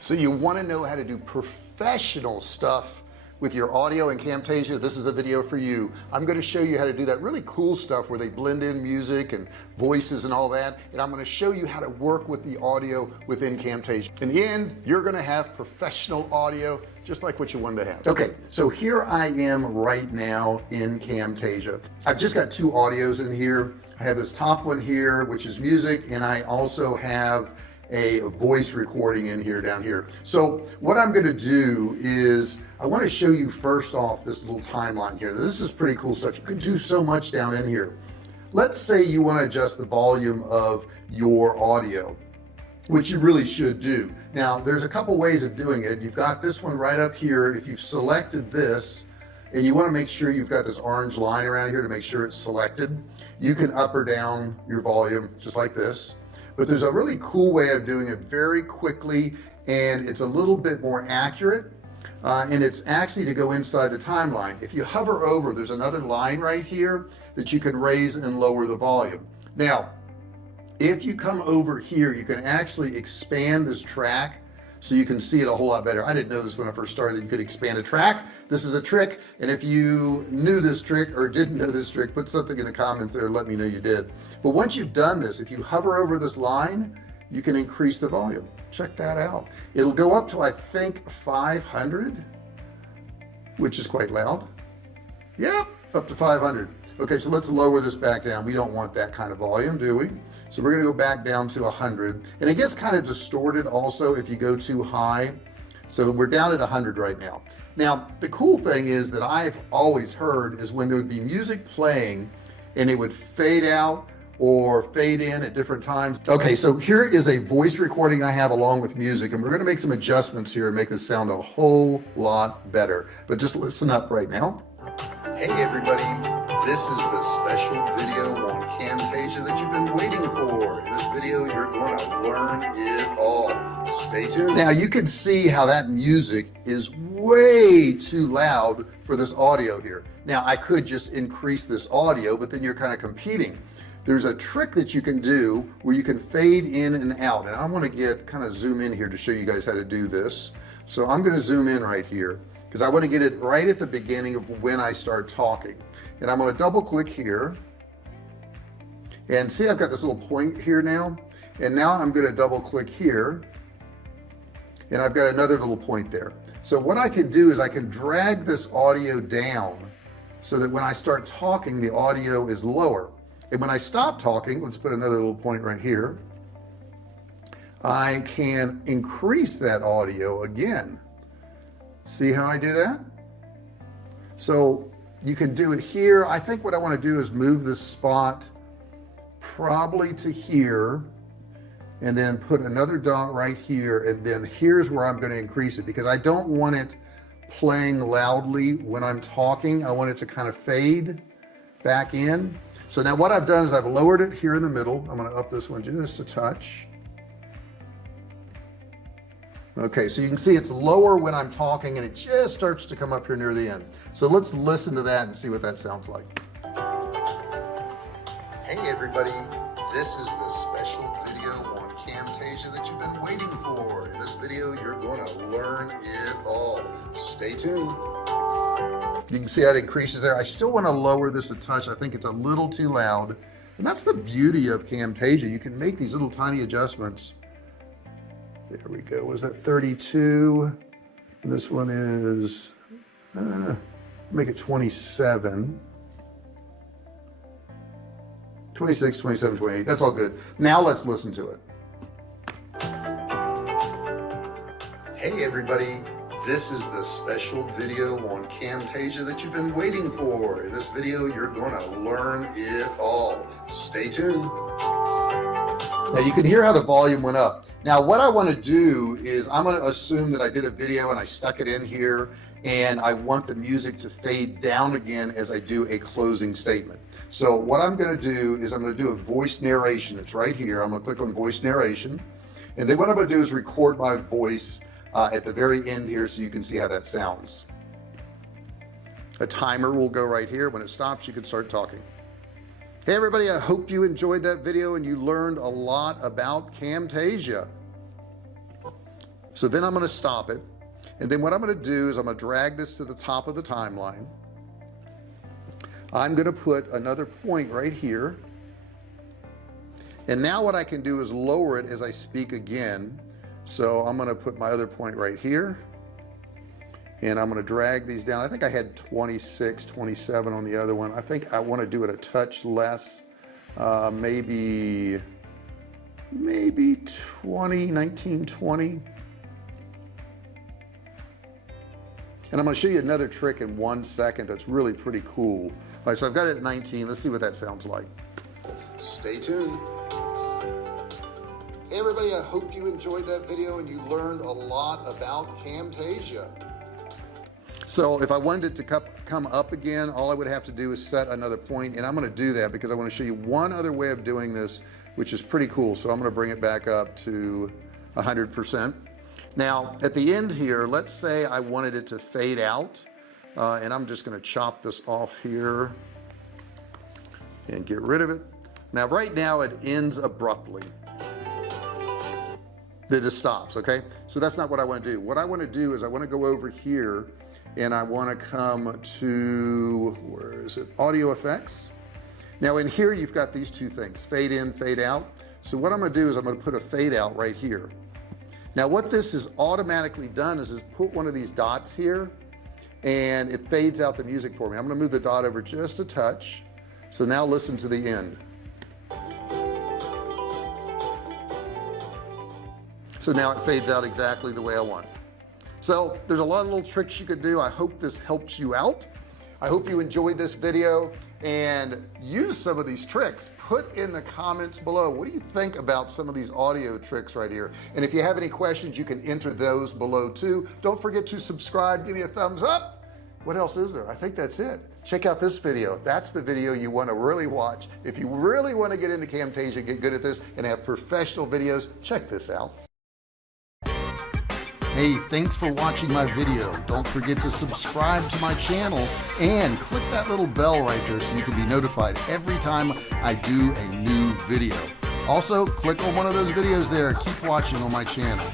So you want to know how to do professional stuff with your audio in Camtasia? This is a video for you. I'm going to show you how to do that really cool stuff where they blend in music and voices and all that, and I'm going to show you how to work with the audio within Camtasia. In the end, you're going to have professional audio just like what you wanted to have. Okay, so here I am right now in Camtasia. I've just got two audios in here. I have this top one here, which is music, and I also have a voice recording in here down here. So what I'm going to do is I want to show you first off this little timeline here. This is pretty cool stuff. You can do so much down in here. Let's say you want to adjust the volume of your audio, which you really should do. Now there's a couple ways of doing it. You've got this one right up here. If you've selected this and you want to make sure you've got this orange line around here to make sure it's selected, you can up or down your volume just like this. But there's a really cool way of doing it very quickly, and it's a little bit more accurate, and it's actually to go inside the timeline. If you hover over, there's another line right here that you can raise and lower the volume. Now if you come over here, you can actually expand this track so you can see it a whole lot better. I didn't know this when I first started, that you could expand a track. This is a trick, and if you knew this trick or didn't know this trick, put something in the comments there and let me know you did. But once you've done this, if you hover over this line, you can increase the volume. Check that out. It'll go up to, I think, 500, which is quite loud. Yep, up to 500. Okay, so let's lower this back down. We don't want that kind of volume, do we? So we're going to go back down to 100, and it gets kind of distorted also if you go too high. So we're down at 100 right now. Now the cool thing is that I've always heard is when there would be music playing and it would fade out or fade in at different times. Okay, so here is a voice recording I have along with music, and we're going to make some adjustments here and make this sound a whole lot better. But just listen up right now. Hey everybody, this is the special video on Camtasia that you've been waiting for. In this video, you're going to learn it all. Stay tuned. Now you can see how that music is way too loud for this audio here. Now I could just increase this audio, but then you're kind of competing. There's a trick that you can do where you can fade in and out, and I want to get kind of zoom in here to show you guys how to do this. So I'm going to zoom in right here because I want to get it right at the beginning of when I start talking, and I'm going to double click here and see I've got this little point here now, and now I'm going to double click here and I've got another little point there. So what I can do is I can drag this audio down so that when I start talking the audio is lower, and when I stop talking, let's put another little point right here, I can increase that audio again. See how I do that? So you can do it here. I think what I want to do is move this spot probably to here and then put another dot right here, and then here's where I'm going to increase it because I don't want it playing loudly when I'm talking. I want it to kind of fade back in. So now what I've done is I've lowered it here in the middle. I'm going to up this one just a touch. Okay, so you can see it's lower when I'm talking and it just starts to come up here near the end. So let's listen to that and see what that sounds like. Hey everybody, this is the special video on Camtasia that you've been waiting for. In this video, you're going to learn it all. Stay tuned. You can see how it increases there. I still want to lower this a touch. I think it's a little too loud. And that's the beauty of Camtasia. You can make these little tiny adjustments. There we go. Was that 32? And this one is, make it 27. 26, 27, 28. That's all good. Now let's listen to it. Hey everybody. This is the special video on Camtasia that you've been waiting for. In this video, you're going to learn it all. Stay tuned. Now you can hear how the volume went up. Now what I want to do is I'm going to assume that I did a video and I stuck it in here, and I want the music to fade down again as I do a closing statement. So what I'm going to do is I'm going to do a voice narration. It's right here. I'm going to click on voice narration, and then what I'm going to do is record my voice at the very end here so you can see how that sounds. A timer will go right here. When it stops, you can start talking. Hey everybody, I hope you enjoyed that video and you learned a lot about Camtasia. So then I'm going to stop it, and then what I'm going to do is I'm going to drag this to the top of the timeline. I'm going to put another point right here, and now what I can do is lower it as I speak again. So I'm going to put my other point right here, and I'm going to drag these down. I think I had 26, 27 on the other one. I think I want to do it a touch less, maybe 20, 19, 20. And I'm going to show you another trick in 1 second that's really pretty cool. All right, so I've got it at 19. Let's see what that sounds like. Stay tuned. Hey everybody, I hope you enjoyed that video and you learned a lot about Camtasia. So if I wanted it to come up again, all I would have to do is set another point, and I'm going to do that because I want to show you one other way of doing this, which is pretty cool. So I'm going to bring it back up to 100%. Now at the end here, let's say I wanted it to fade out, and I'm just going to chop this off here and get rid of it. Now right now it ends abruptly. It just stops. Okay, so that's not what I want to do. What I want to do is I want to go over here and I want to come to, where is it, audio effects. Now in here you've got these two things, fade in, fade out. So what I'm going to do is I'm going to put a fade out right here. Now what this has automatically done is put one of these dots here, and it fades out the music for me. I'm going to move the dot over just a touch. So now listen to the end. So now it fades out exactly the way I want. So there's a lot of little tricks you could do. I hope this helps you out. I hope you enjoyed this video and use some of these tricks. Put in the comments below, what do you think about some of these audio tricks right here? And if you have any questions, you can enter those below too. Don't forget to subscribe, give me a thumbs up. What else is there? I think that's it. Check out this video. That's the video you want to really watch. If you really want to get into Camtasia, get good at this and have professional videos, check this out. Hey, thanks for watching my video. Don't forget to subscribe to my channel and click that little bell right there so you can be notified every time I do a new video. Also, click on one of those videos there. Keep watching on my channel.